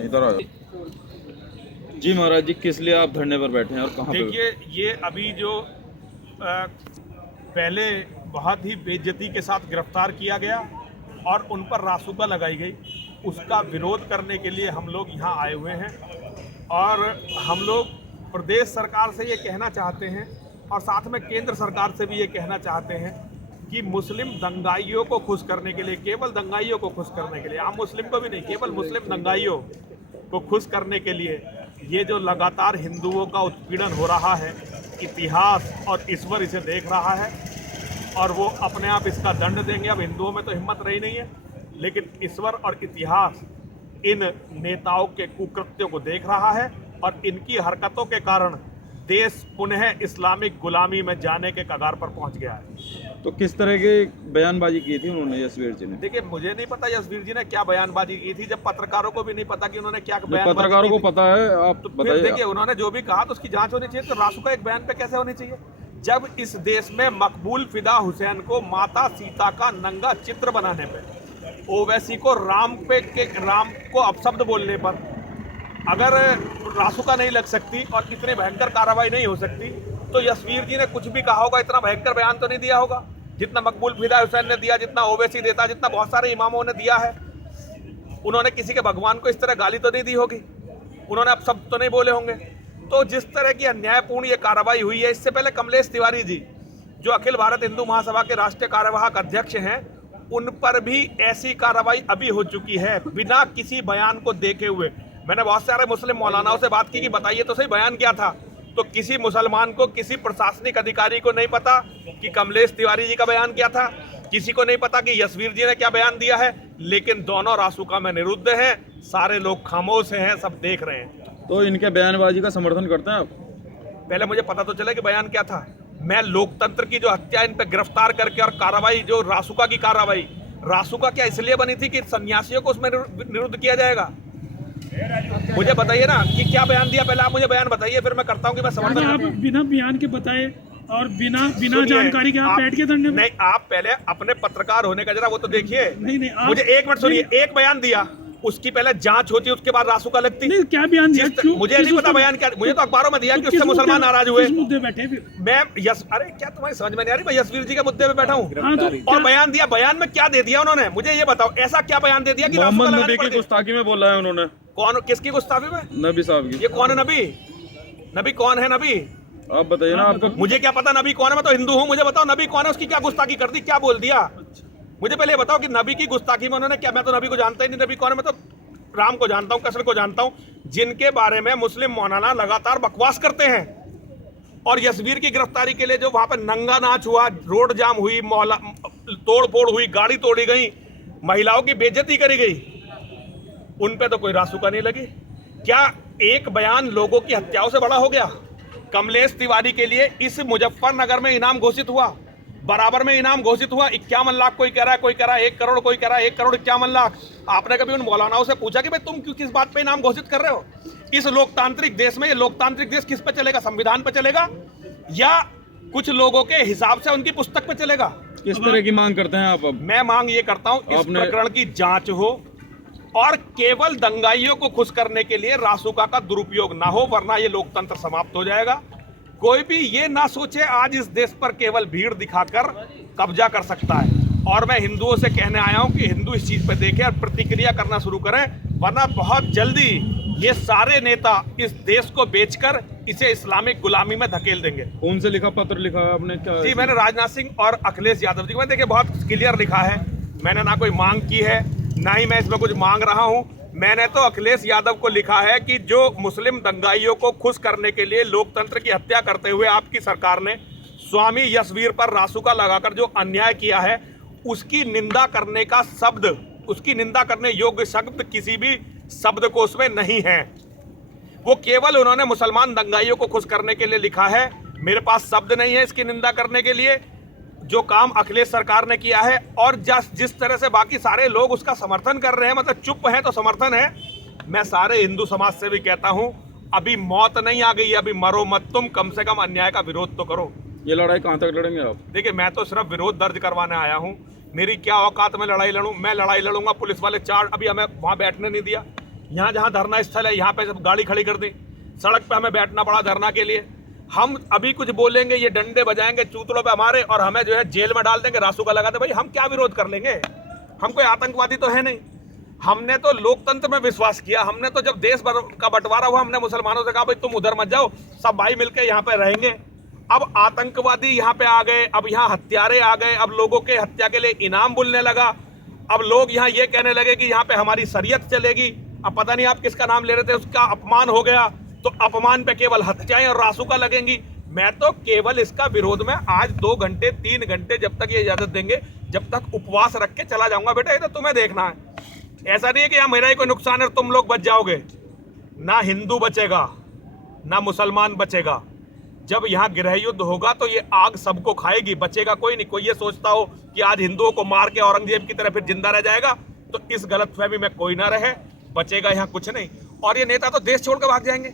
इधर आ। जी महाराज जी, किस लिए आप धरने पर बैठे हैं और कहाँ पे? देखिए, ये अभी जो पहले बहुत ही बेइज्जती के साथ गिरफ्तार किया गया और उन पर रासुका लगाई गई, उसका विरोध करने के लिए हम लोग यहाँ आए हुए हैं। और हम लोग प्रदेश सरकार से ये कहना चाहते हैं और साथ में केंद्र सरकार से भी ये कहना चाहते हैं कि मुस्लिम दंगाइयों को खुश करने के लिए, केवल दंगाइयों को खुश करने के लिए, आम मुस्लिम को भी नहीं, केवल मुस्लिम दंगाइयों को खुश करने के लिए ये जो लगातार हिंदुओं का उत्पीड़न हो रहा है, इतिहास और ईश्वर इसे देख रहा है और वो अपने आप इसका दंड देंगे। अब हिंदुओं में तो हिम्मत रही नहीं है, लेकिन ईश्वर और इतिहास इन नेताओं के कुकृत्यों को देख रहा है और इनकी हरकतों के कारण देश पुनः इस्लामिक गुलामी में जाने के कगार पर पहुंच गया है। तो किस तरह की बयानबाजी की थी उन्होंने, यशवीर जी ने? देखिए, मुझे नहीं पता यशवीर जी ने क्या बयानबाजी की थी, जब पत्रकारों को भी नहीं पता कि उन्होंने क्या बयानबाजी पत्रकारों को की थी। पता है, आप तो बताइए। देखिए, उन्होंने जो भी कहा तो उसकी जांच होनी चाहिए। तो रासुका एक बयान पे कैसे होनी चाहिए जब इस देश में मकबूल फिदा हुसैन को माता सीता का नंगा चित्र बनाने पे, ओवैसी को राम को अपशब्द बोलने पर अगर रासुका नहीं लग सकती और इतनी भयंकर कार्रवाई नहीं हो सकती, तो यशवीर जी ने कुछ भी कहा होगा, इतना भयंकर बयान तो नहीं दिया होगा जितना मकबूल फिदा हुसैन ने दिया, जितना ओवैसी देता, जितना बहुत सारे इमामों ने दिया है। उन्होंने किसी के भगवान को इस तरह गाली तो नहीं दी होगी, उन्होंने अपशब्द तो नहीं बोले होंगे। तो जिस तरह की अन्यायपूर्ण ये कार्रवाई हुई है, इससे पहले कमलेश तिवारी जी जो अखिल भारत हिंदू महासभा के राष्ट्रीय कार्यवाहक अध्यक्ष हैं, उन पर भी ऐसी कार्रवाई अभी हो चुकी है बिना किसी बयान को देखे हुए। मैंने बहुत सारे मुस्लिम मौलानाओं से बात की कि बताइए तो सही बयान क्या था, तो किसी मुसलमान को, किसी प्रशासनिक अधिकारी को नहीं पता कि कमलेश तिवारी जी का बयान क्या था, किसी को नहीं पता कि यशवीर जी ने क्या बयान दिया है। लेकिन दोनों रासुका में निरुद्ध हैं, सारे लोग खामोश हैं, सब देख रहे हैं। तो इनके बयानबाजी का समर्थन करते हैं आप? पहले मुझे पता तो चला कि बयान क्या था। मैं लोकतंत्र की जो हत्या इन पे गिरफ्तार करके और कार्रवाई, जो रासुका की कार्रवाई, रासुका क्या इसलिए बनी थी कि सन्यासियों को उसमें निरुद्ध किया जाएगा? मुझे बताइए ना कि क्या बयान दिया, पहले आप मुझे बयान बताइए, फिर मैं करता हूँ कि मैं समर्थन। आप बिना बयान के बताए और बिना जानकारी के आप बैठ के धरने में? नहीं, आप पहले अपने पत्रकार होने का जरा वो तो देखिए। नहीं, मुझे एक मिनट सुनिए। एक बयान दिया, उसकी पहले जांच होती, उसके बाद रासुका लगती। नहीं, क्या बयान दिया? मुझे नहीं पता बयान क्या, मुझे तो अखबारों में दिया कि उससे मुसलमान नाराज हुए। मुद्दे बैठे मैं अरे क्या तुम्हारी समझ में नहीं आ रही? मैं यशवीर जी के मुद्दे पे बैठा हूँ तो और बयान दिया। बयान में क्या दे दिया उन्होंने, मुझे ये बताओ, ऐसा क्या बयान दे दिया कि मोहम्मद नबी की गुस्ताखी में बोला है उन्होंने। कौन, किसकी गुस्ताखी में? नबी साहब की। ये कौन है नबी? नबी कौन है? नबी आप बताइए ना, आपको। मुझे क्या पता नबी कौन है? मैं तो हिंदू हूँ, मुझे बताओ नबी कौन है, उसकी क्या गुस्ताखी कर दी, क्या बोल दिया? मुझे पहले बताओ कि नबी की गुस्ताखी में उन्होंने क्या। मैं तो नबी को जानता ही नहीं, नबी कौन है? मैं तो राम को जानता हूँ, कृष्ण को जानता हूँ, जिनके बारे में मुस्लिम मौलाना लगातार बकवास करते हैं। और यशवीर की गिरफ्तारी के लिए जो वहां पर नंगा नाच हुआ, रोड जाम हुई, तोड़ फोड़ हुई, गाड़ी तोड़ी गई, महिलाओं की बेइज्जती करी गई, उन पे तो कोई रासुका नहीं लगी। क्या एक बयान लोगों की हत्याओं से बड़ा हो गया? कमलेश तिवारी के लिए इस मुजफ्फरनगर में इनाम घोषित हुआ, बराबर में इनाम घोषित हुआ 51 लाख। कोई कह रहा है, कोई कह रहा है 1 करोड़, कोई कह रहा है 1 करोड़ 51 लाख। आपने कभी उन मौलानाओं से पूछा कि भाई तुम क्यों, किस बात पे इनाम घोषित कर रहे हो? इस लोकतांत्रिक देश में, ये लोकतांत्रिक देश किस पे चलेगा? संविधान पे चलेगा या कुछ लोगों के हिसाब से उनकी पुस्तक पे चलेगा? किस तरह की मांग करते हैं आप अब? मैं मांग ये करता हूं, इस प्रकरण की जांच हो और केवल दंगाइयों को खुश करने के लिए रासुका का दुरुपयोग ना हो, वरना ये लोकतंत्र समाप्त हो जाएगा। कोई भी ये ना सोचे आज इस देश पर केवल भीड़ दिखाकर कब्जा कर सकता है। और मैं हिंदुओं से कहने आया हूं कि हिंदू इस चीज पर देखें और प्रतिक्रिया करना शुरू करें, वरना बहुत जल्दी ये सारे नेता इस देश को बेचकर इसे इस्लामिक गुलामी में धकेल देंगे। कौन से लिखा पत्र लिखा है आपने? क्या जी, मैंने राजनाथ सिंह और अखिलेश यादव जी को, देखिए बहुत क्लियर लिखा है। मैंने ना कोई मांग की है, ना ही मैं इसमें कुछ मांग रहा हूं। मैंने तो अखिलेश यादव को लिखा है कि जो मुस्लिम दंगाइयों को खुश करने के लिए लोकतंत्र की हत्या करते हुए आपकी सरकार ने स्वामी यशवीर पर रासुका लगाकर जो अन्याय किया है, उसकी निंदा करने का शब्द, उसकी निंदा करने योग्य शब्द किसी भी शब्दकोश में नहीं है। वो केवल उन्होंने मुसलमान दंगाइयों को खुश करने के लिए लिखा है। मेरे पास शब्द नहीं है इसकी निंदा करने के लिए। जो काम अखिलेश सरकार ने किया है और जिस तरह से बाकी सारे लोग उसका समर्थन कर रहे हैं, मतलब चुप है तो समर्थन है। मैं सारे हिंदू समाज से भी कहता हूं, अभी मौत नहीं आ गई, अभी मरो मत तुम, कम से कम अन्याय का विरोध तो करो। ये लड़ाई कहाँ तक लड़ेंगे आप? देखिए, मैं तो सिर्फ विरोध दर्ज करवाने आया हूं। मेरी क्या औकात में लड़ाई लड़ूं? मैं लड़ाई लड़ूंगा, पुलिस वाले 4 अभी हमें वहां बैठने नहीं दिया। यहाँ जहाँ धरना स्थल है यहाँ पे सब गाड़ी खड़ी कर दी, सड़क पे हमें बैठना पड़ा धरना के लिए। हम अभी कुछ बोलेंगे ये डंडे बजाएंगे चूतड़ों पे हमारे, और हमें जो है जेल में डाल देंगे, रासुका लगा दे। भाई हम क्या विरोध कर लेंगे? हम कोई आतंकवादी तो है नहीं। हमने तो लोकतंत्र में विश्वास किया। हमने तो जब देश का बंटवारा हुआ हमने मुसलमानों से कहा भाई तुम उधर मत जाओ, सब भाई मिलकर यहाँ पे रहेंगे। अब आतंकवादी यहाँ पे आ गए, अब यहाँ हत्यारे आ गए, अब लोगों के हत्या के लिए इनाम बुलने लगा। अब लोग यहाँ ये कहने लगे कि यहाँ पे हमारी शरीयत चलेगी। अब पता नहीं आप किसका नाम ले रहे थे, उसका अपमान हो गया, तो अपमान पे केवल हत्याएं और रासुका लगेंगी। मैं तो केवल इसका विरोध में आज 2 घंटे 3 घंटे जब तक ये इजाजत देंगे, जब तक उपवास रख के चला जाऊंगा। बेटा ये तो तुम्हें देखना है, ऐसा नहीं है कि यहाँ मेरा ही कोई नुकसान है और तुम लोग बच जाओगे। ना हिंदू बचेगा ना मुसलमान बचेगा। जब यहाँ गृह युद्ध होगा तो ये आग सबको खाएगी, बचेगा कोई नहीं। कोई ये सोचता हो कि आज हिंदुओं को मार के औरंगजेब की तरह फिर जिंदा रह जाएगा, तो इस गलतफहमी में कोई ना रहे, बचेगा यहाँ कुछ नहीं। और ये नेता तो देश छोड़ के भाग जाएंगे।